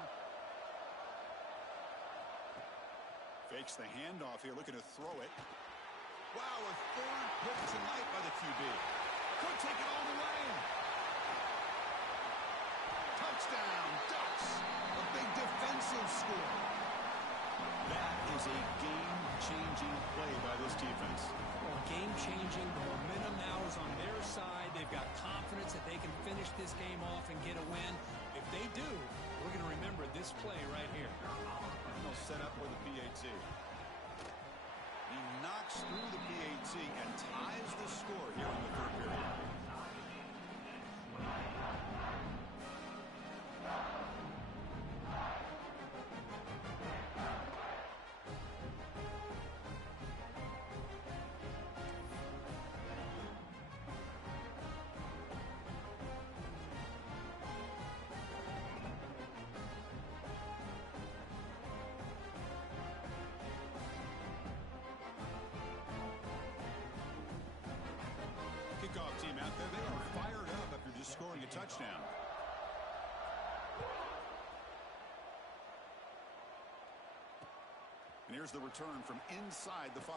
Fakes the handoff here, looking to throw it. Wow, a 3rd pick tonight by the QB. Could take it all the way. Touchdown, Ducks. A big defensive score. That is a game-changing play by this defense. Well, game-changing. The momentum now is on their side. They've got confidence that they can finish this game off and get a win. If they do, we're going to remember this play right here. And they'll set up with the PAT. He knocks through the PAT and ties the score here in the 3rd period. Kickoff team out there, they are fired up after just scoring a touchdown. And here's the return from inside the 5.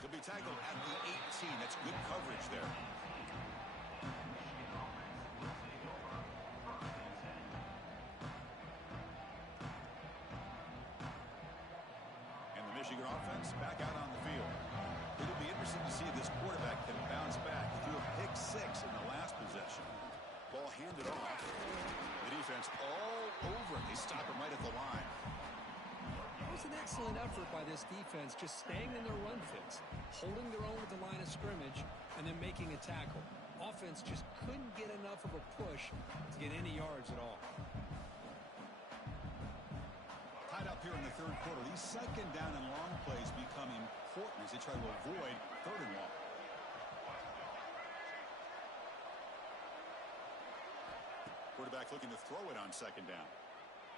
He'll be tackled at the 18. That's good coverage there. And the Michigan offense back out on the field. It'll be interesting to see if this quarterback can bounce back. He threw a pick 6 in the last possession. Ball handed off. The defense all over him. They stop him right at the line. It was an excellent effort by this defense, just staying in their run fits, holding their own at the line of scrimmage, and then making a tackle. Offense just couldn't get enough of a push to get any yards at all. Tied up here in the 3rd quarter. These 2nd down and long plays become important as they try to avoid 3rd and long. Quarterback looking to throw it on 2nd down.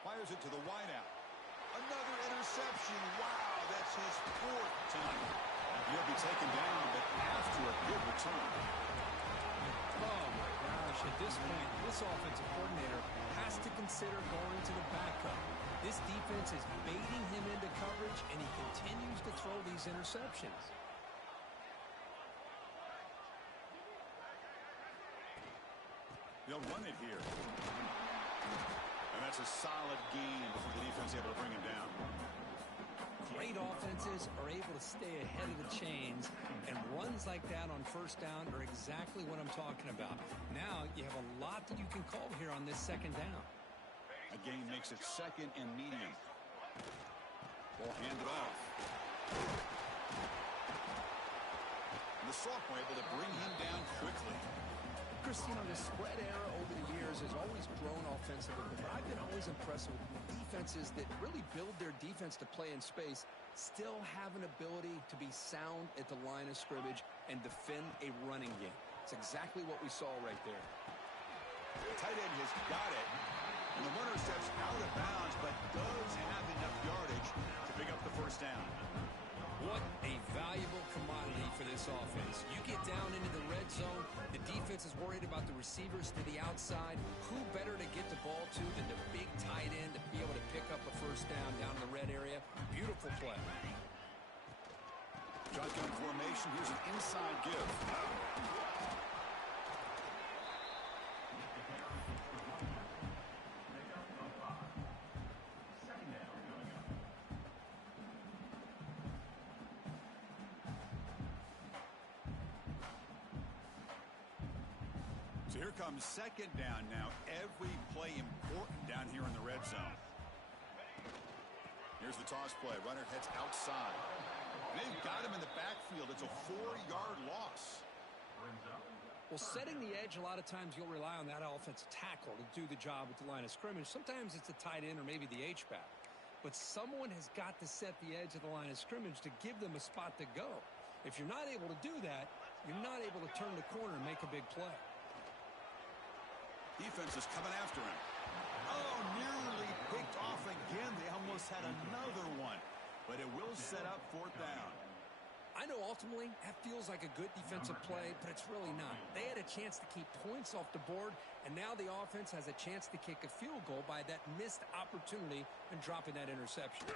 Fires it to the wideout. Another interception. Wow, that's his fourth tonight. He'll be taken down, but after a good return. Oh, my gosh. At this point, this offensive coordinator has to consider going to the backup. This defense is baiting him into coverage, and he continues to throw these interceptions. They'll run it here. And that's a solid gain before the defense is able to bring him down. Great offenses are able to stay ahead of the chains, and runs like that on first down are exactly what I'm talking about. Now you have a lot that you can call here on this second down. A gain makes it second and medium. Ball handed off. And the sophomore able to bring him down quickly. Chris, you know, the spread era over the years has always grown offensively, but I've been always impressed with defenses that really build their defense to play in space, still have an ability to be sound at the line of scrimmage and defend a running game. It's exactly what we saw right there. The tight end has got it, and the runner steps out of bounds, but does have enough yardage to pick up the first down. What a valuable commodity for this offense. You get down into the red zone, the defense is worried about the receivers to the outside. Who better to get the ball to than the big tight end to be able to pick up a first down down in the red area? Beautiful play. Shotgun formation. Here's an inside give. So here comes second down now. Every play important down here in the red zone. Here's the toss play. Runner heads outside. They've got him in the backfield. It's a 4-yard loss. Well, setting the edge, a lot of times you'll rely on that offensive tackle to do the job at the line of scrimmage. Sometimes it's a tight end or maybe the H-back. But someone has got to set the edge of the line of scrimmage to give them a spot to go. If you're not able to do that, you're not able to turn the corner and make a big play. Defense is coming after him. Oh, nearly picked off again. They almost had another one. But it will set up fourth down. I know ultimately that feels like a good defensive play, but it's really not. They had a chance to keep points off the board, and now the offense has a chance to kick a field goal by that missed opportunity and dropping that interception.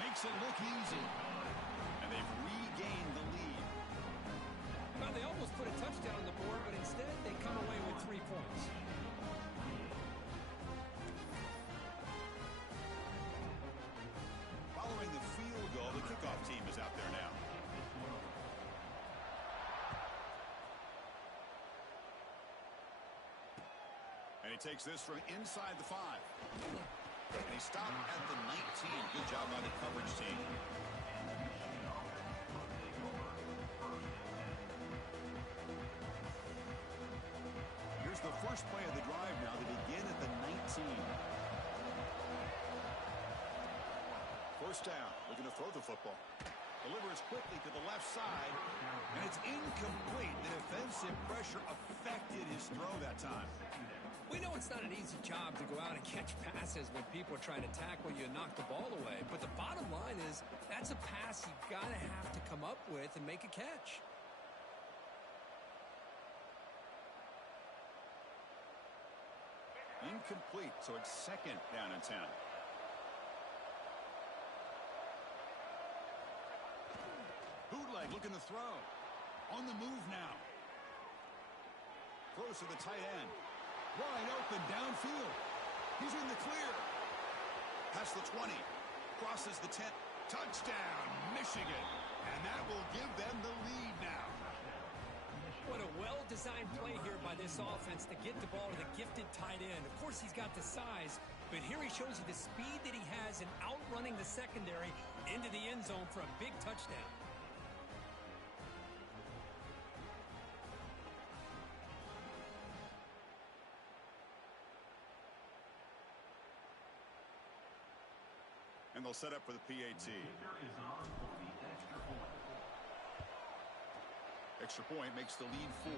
Makes it look easy. And they've regained the lead. Well, they almost put a touchdown on the board, but instead they come away with 3 points. Following the field goal, the kickoff team is out there now. And he takes this from inside the 5. And he stopped at the 19. Good job by the coverage team. Here's the first play of the drive now. They begin at the 19. First down, looking to throw the football. Delivers quickly to the left side, and it's incomplete. The defensive pressure affected his throw that time. We know it's not an easy job to go out and catch passes when people are trying to tackle you and knock the ball away, but the bottom line is that's a pass you've got to have to come up with and make a catch. Incomplete, so it's second down and 10. Bootleg looking to throw. On the move now. Throws to the tight end. Wide open downfield. He's in the clear. Past the 20. Crosses the 10. Touchdown, Michigan. And that will give them the lead now. What a well-designed play here by this offense to get the ball to the gifted tight end. Of course, he's got the size, but here he shows you the speed that he has in outrunning the secondary into the end zone for a big touchdown. And they'll set up for the PAT. Extra point makes the lead 4.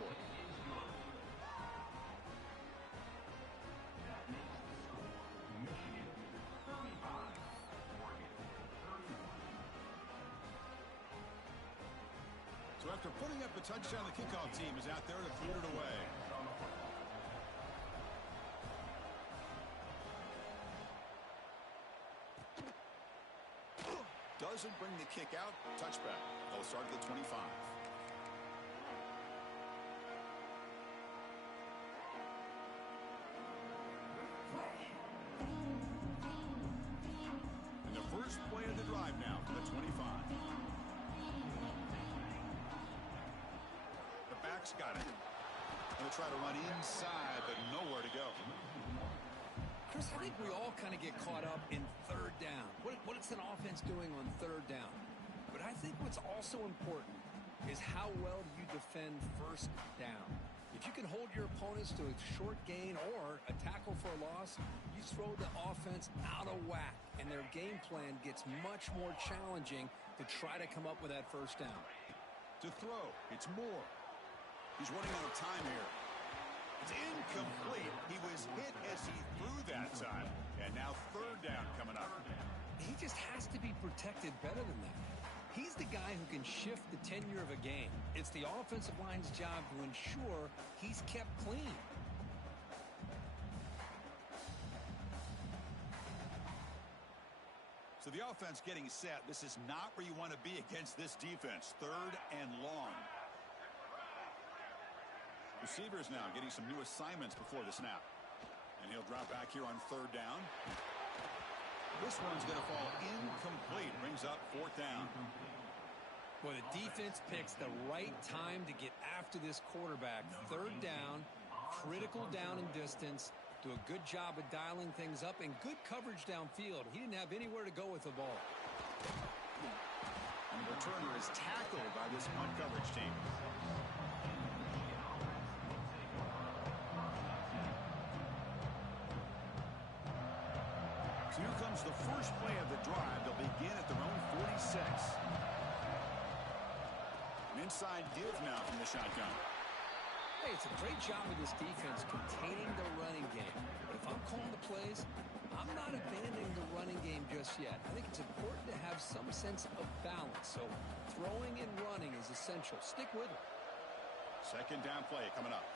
After putting up a touchdown, the kickoff team is out there to put it away. Doesn't bring the kick out. Touchback. They'll start at the 25. And the first play of the drive now for the 25. The back's got it. Going to try to run inside, but nowhere to go. Chris, I think we all kind of get caught up in third down. What is an offense doing on third down? But I think what's also important is how well you defend first down. If you can hold your opponents to a short gain or a tackle for a loss, you throw the offense out of whack, and their game plan gets much more challenging to try to come up with that first down. To throw, it's Moore. He's running out of time here. It's incomplete. He was hit as he threw that time. And now third down coming up. He just has to be protected better than that. He's the guy who can shift the tenure of a game. It's the offensive line's job to ensure he's kept clean. So the offense getting set. This is not where you want to be against this defense. Third and long. Receivers now getting some new assignments before the snap. And he'll drop back here on third down. This one's going to fall incomplete. Brings up fourth down. Well, the defense picks the right time to get after this quarterback. Third down, critical down and distance. Do a good job of dialing things up and good coverage downfield. He didn't have anywhere to go with the ball. And the returner is tackled by this punt coverage team. So here comes the first play of the drive. They'll begin at their own 46. An inside give now from the shotgun. Hey, it's a great job of this defense containing the running game. But if I'm calling the plays, I'm not abandoning the running game just yet. I think it's important to have some sense of balance. So throwing and running is essential. Stick with it. Second down play coming up.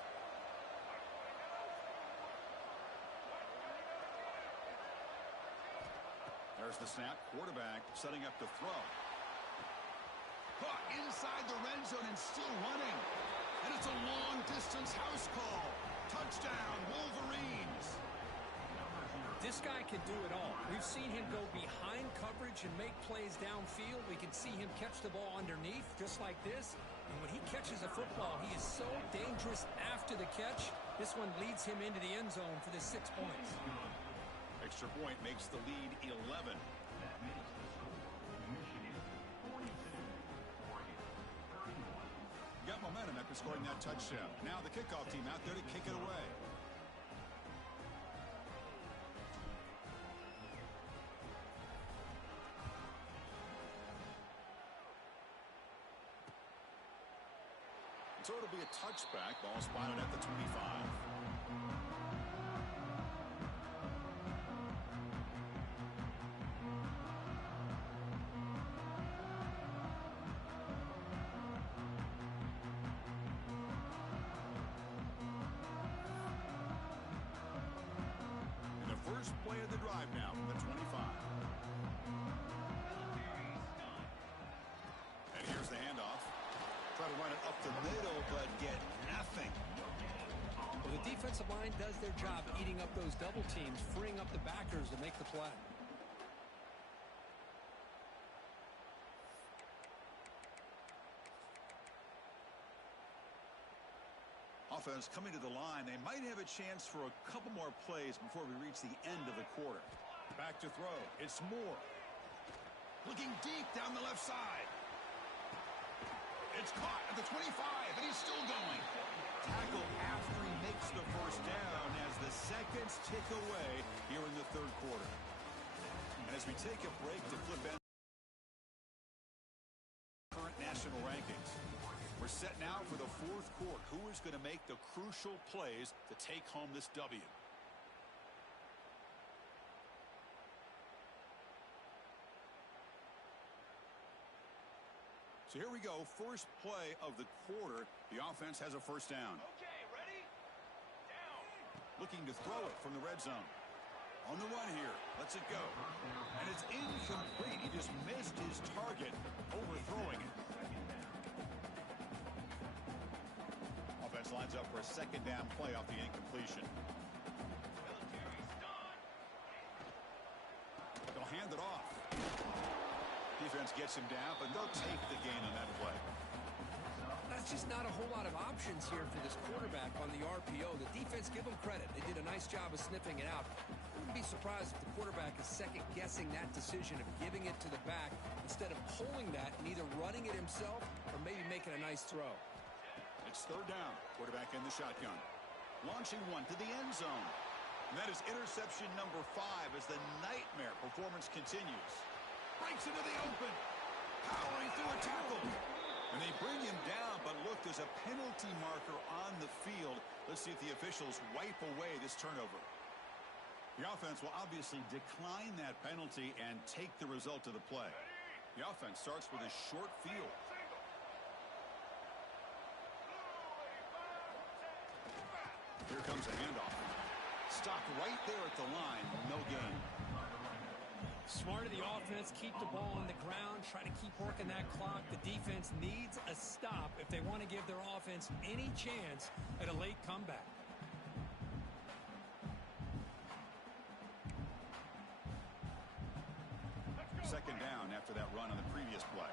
There's the snap. Quarterback setting up the throw. Caught inside the red zone and still running. And it's a long-distance house call. Touchdown, Wolverines. This guy can do it all. We've seen him go behind coverage and make plays downfield. We can see him catch the ball underneath, just like this. And when he catches a football, he is so dangerous after the catch. This one leads him into the end zone for the 6 points. Extra point makes the lead 11. Got momentum after scoring that touchdown. Now the kickoff team out there to kick it away. So it'll be a touchback. Ball spotted at the 25. First play of the drive now from the 25. And here's the handoff. Try to run it up the middle, but get nothing. Well, the defensive line does their job eating up those double teams, freeing up the backers to make the play. Offense coming to the line. They might have a chance for a couple more plays before we reach the end of the quarter. Back to throw. It's Moore. Looking deep down the left side. It's caught at the 25, and he's still going. Tackle after he makes the first down as the seconds tick away here in the third quarter. And as we take a break to flip in current national rankings. We're set now for the fourth quarter. Who is going to make the crucial plays to take home this W? So here we go. First play of the quarter. The offense has a first down. Okay, ready? Down. Looking to throw it from the red zone. On the run here. Lets it go. And it's incomplete. He just missed his target, overthrowing it. Offense lines up for a second down play off the incompletion. They'll hand it off. Defense gets him down, but they'll take the gain on that play. That's just not a whole lot of options here for this quarterback on the RPO. The defense, give them credit. They did a nice job of sniffing it out. I wouldn't be surprised if the quarterback is second-guessing that decision of giving it to the back instead of pulling that and either running it himself or maybe making a nice throw. It's third down. Quarterback in the shotgun. Launching one to the end zone. And that is interception number 5 as the nightmare performance continues. Breaks into the open. Powering through a tackle. And they bring him down, but look, there's a penalty marker on the field. Let's see if the officials wipe away this turnover. The offense will obviously decline that penalty and take the result of the play. The offense starts with a short field. Here comes a handoff. Stopped right there at the line. No gain. Smart of the offense, keep the ball on the ground, try to keep working that clock. The defense needs a stop if they want to give their offense any chance at a late comeback. Second down after that run on the previous play.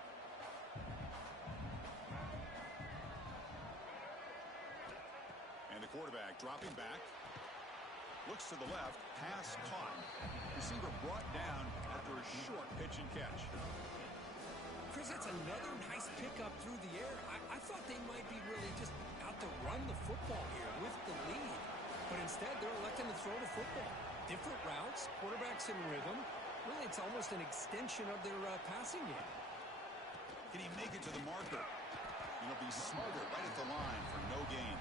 And the quarterback dropping back. Looks to the left. Pass caught. Receiver brought down after a short pitch and catch. Chris, that's another nice pickup through the air. I thought they might be really just out to run the football here with the lead. But instead, they're electing to throw the football. Different routes, quarterbacks in rhythm. Really, it's almost an extension of their passing game. Can he make it to the marker? He'll be smothered right at the line for no gain.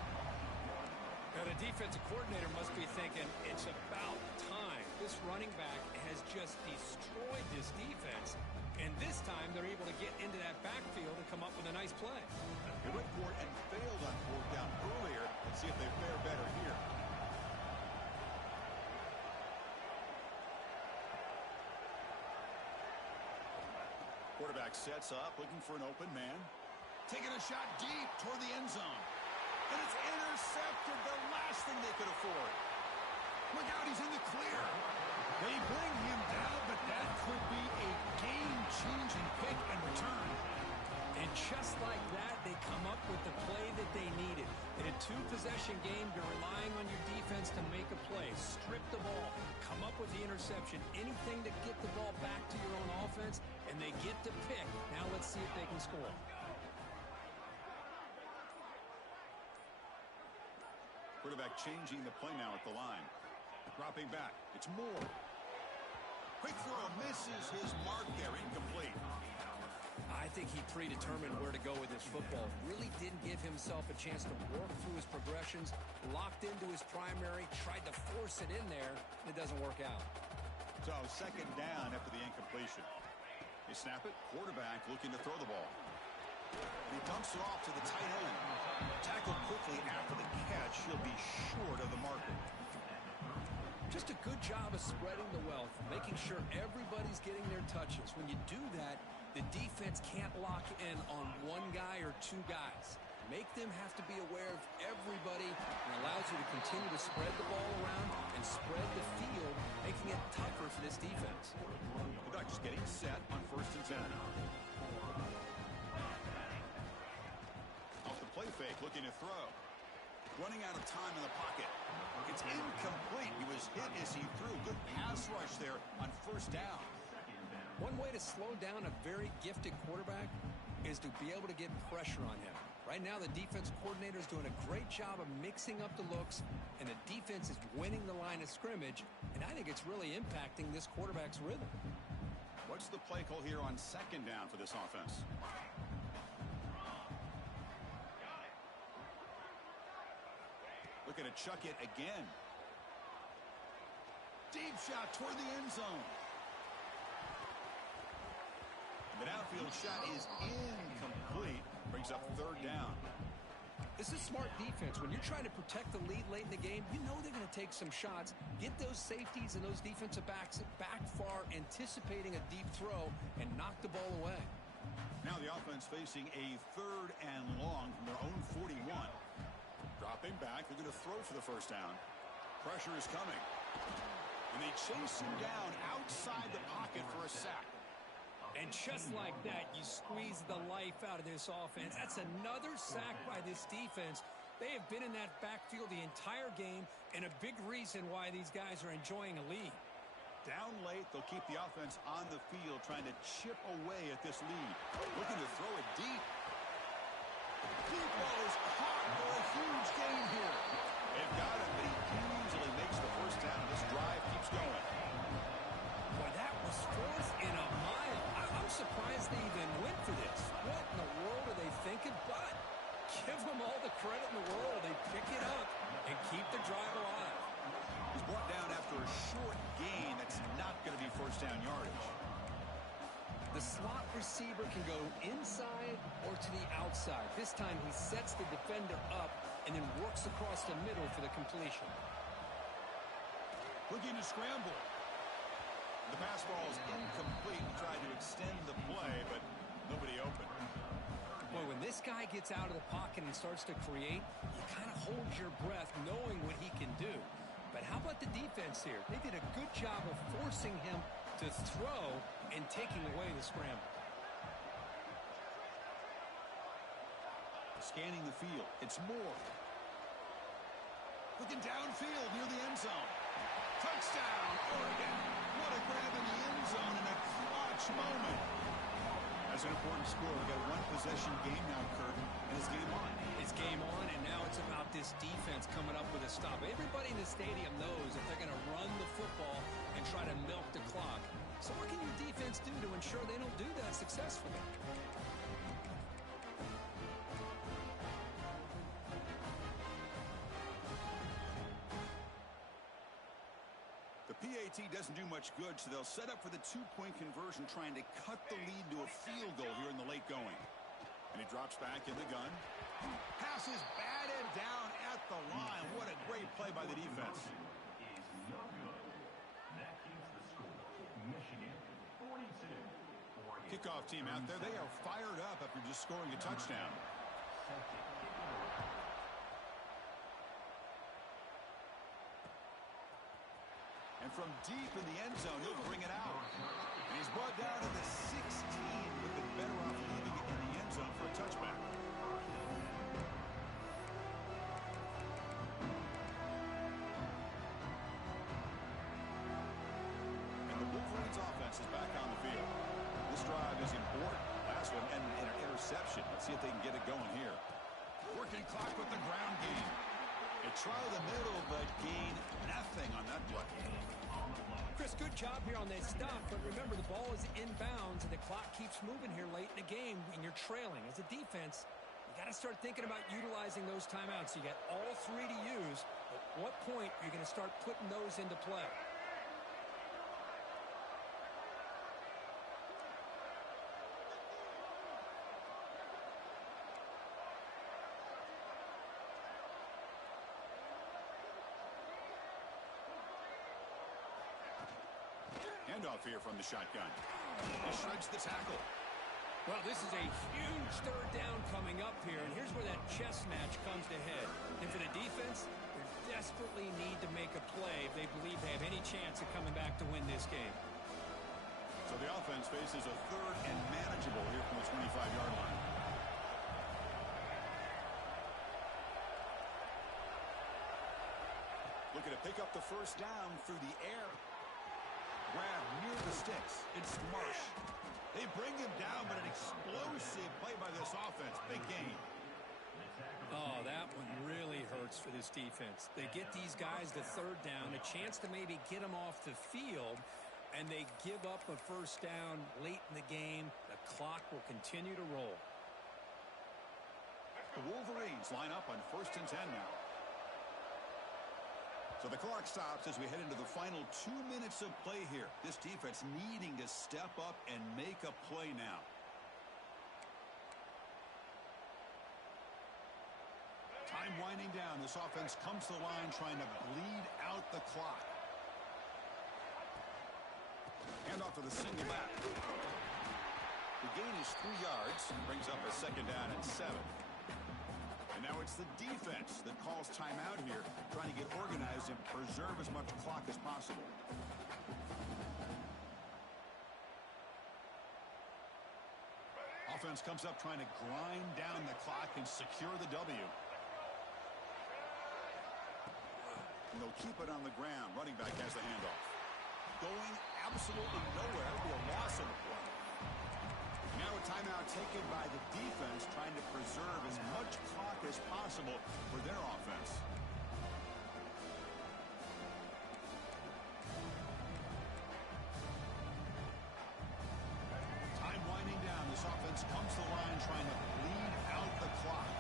Now, the defensive coordinator must be thinking, it's about time. This running back has just destroyed this defense, and this time they're able to get into that backfield and come up with a nice play. They went for it and failed on fourth down earlier. Let's see if they fare better here. Quarterback sets up, looking for an open man. Taking a shot deep toward the end zone. And it's intercepted, the last thing they could afford. Look out, he's in the clear. They bring him down, but that could be a game-changing pick and return. And just like that, they come up with the play that they needed. In a two-possession game, you're relying on your defense to make a play. Strip the ball, come up with the interception, anything to get the ball back to your own offense, and they get to pick. Now let's see if they can score. Quarterback changing the play now at the line. Dropping back. It's Moore. Quick throw. Misses his mark there. Incomplete. I think he predetermined where to go with his football. Really didn't give himself a chance to work through his progressions. Locked into his primary. Tried to force it in there. And it doesn't work out. So second down after the incompletion. They snap it. Quarterback looking to throw the ball. And he dumps it off to the tight end. Tackled quickly after the catch. He'll be short of the marker. Just a good job of spreading the wealth, making sure everybody's getting their touches. When you do that, the defense can't lock in on one guy or two guys. Make them have to be aware of everybody, and allows you to continue to spread the ball around and spread the field, making it tougher for this defense. The Ducks getting set on 1st and 10. Off the play fake, looking to throw. Running out of time in the pocket. It's incomplete. He was hit as he threw. Good pass rush there on 1st down. One way to slow down a very gifted quarterback is to be able to get pressure on him. Right now, the defense coordinator is doing a great job of mixing up the looks, and the defense is winning the line of scrimmage, and I think it's really impacting this quarterback's rhythm. What's the play call here on 2nd down for this offense? Looking to chuck it again. Deep shot toward the end zone. And The downfield shot is incomplete. Brings up third down. This is smart defense. When you're trying to protect the lead late in the game, you know they're going to take some shots, get those safeties and those defensive backs back far, anticipating a deep throw, and knock the ball away. Now the offense facing a third and long from their own 41. Dropping back, they're going to throw for the first down. Pressure is coming. And they chase him down outside the pocket for a sack. And just like that, you squeeze the life out of this offense. That's another sack by this defense. They have been in that backfield the entire game, and a big reason why these guys are enjoying a lead. Down late, they'll keep the offense on the field, trying to chip away at this lead. Looking to throw it deep. Deep ball is caught for a huge gain here. They've got him, but he easily makes the first down. This drive keeps going. Boy, that was fourth and a mile. I'm surprised they even went for this. What in the world are they thinking? But give them all the credit in the world. They pick it up and keep the drive alive. He's brought down after a short gain. That's not going to be first down yardage. The slot receiver can go inside or to the outside. This time he sets the defender up and then works across the middle for the completion. Looking to scramble. The pass ball is incomplete. He tried to extend the play, but nobody open. Boy, when this guy gets out of the pocket and starts to create, you kind of hold your breath knowing what he can do. But how about the defense here? They did a good job of forcing him to throw and taking away the scramble. Scanning the field. It's Moore. Looking downfield near the end zone. Touchdown, Oregon. What a grab in the end zone in a clutch moment. That's an important score. We've got a one-possession game now, Curtin, and it's game on. It's game on, and now it's about this defense coming up with a stop. Everybody in the stadium knows if they're going to run the football and try to milk the clock. So what can your defense do to ensure they don't do that successfully? The PAT doesn't do much good, so they'll set up for the two-point conversion, trying to cut the lead to a field goal here in the late going. And he drops back in the gun. Pass is batted down at the line. What a great play by the defense. Kickoff team out there. They are fired up after just scoring a touchdown. And from deep in the end zone, he'll bring it out. And he's brought down to the 16. Would have been better off leaving it in the end zone for a touchback. And the Wolverines offense is back on the field. This drive is important. Last one, and an interception. Let's see if they can get it going here. Working clock with the ground game. They try the middle, but gain nothing on that play. Chris, good job here on that stop, but remember the ball is inbounds and the clock keeps moving here late in the game and you're trailing. As a defense, you got to start thinking about utilizing those timeouts. You got all three to use. At what point are you going to start putting those into play? Handoff here from the shotgun. He shreds the tackle. Well, this is a huge third down coming up here, and here's where that chess match comes to head. And for the defense, they desperately need to make a play if they believe they have any chance of coming back to win this game. So the offense faces a third and manageable here from the 25-yard line. Looking to pick up the first down through the air. Grab near the sticks. It's Marsh. They bring him down, but an explosive play by this offense. Big gain. Oh, that one really hurts for this defense. They get these guys the third down, a chance to maybe get them off the field, and they give up a first down late in the game. The clock will continue to roll. The Wolverines line up on 1st and 10 now. So the clock stops as we head into the final 2 minutes of play here. This defense needing to step up and make a play now. winding down. This offense comes to the line trying to bleed out the clock. Hand off to the single back. The gain is 3 yards. Brings up a second down and 7. And now it's the defense that calls timeout here, trying to get organized and preserve as much clock as possible. Offense comes up trying to grind down the clock and secure the W. And they'll keep it on the ground. Running back has the handoff. Going absolutely nowhere. It'll be a loss of a play. Now a timeout taken by the defense, trying to preserve as much clock as possible for their offense. Time winding down. This offense comes to the line trying to bleed out the clock.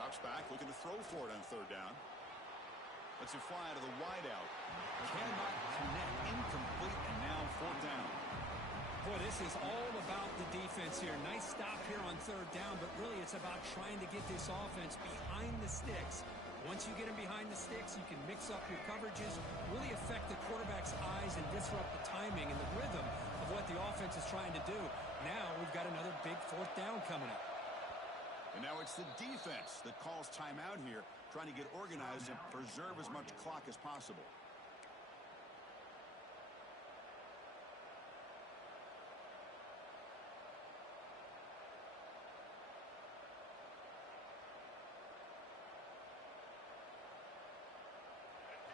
Drops back, looking to throw for it on third down. Lets it fly to the wideout. Cannot connect, incomplete, and now fourth down. Boy, this is all about the defense here. Nice stop here on third down, but really it's about trying to get this offense behind the sticks. Once you get them behind the sticks, you can mix up your coverages, really affect the quarterback's eyes and disrupt the timing and the rhythm of what the offense is trying to do. Now we've got another big fourth down coming up. And now it's the defense that calls timeout here, trying to get organized and preserve as much clock as possible.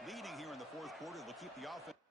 Leading here in the fourth quarter, they'll keep the offense.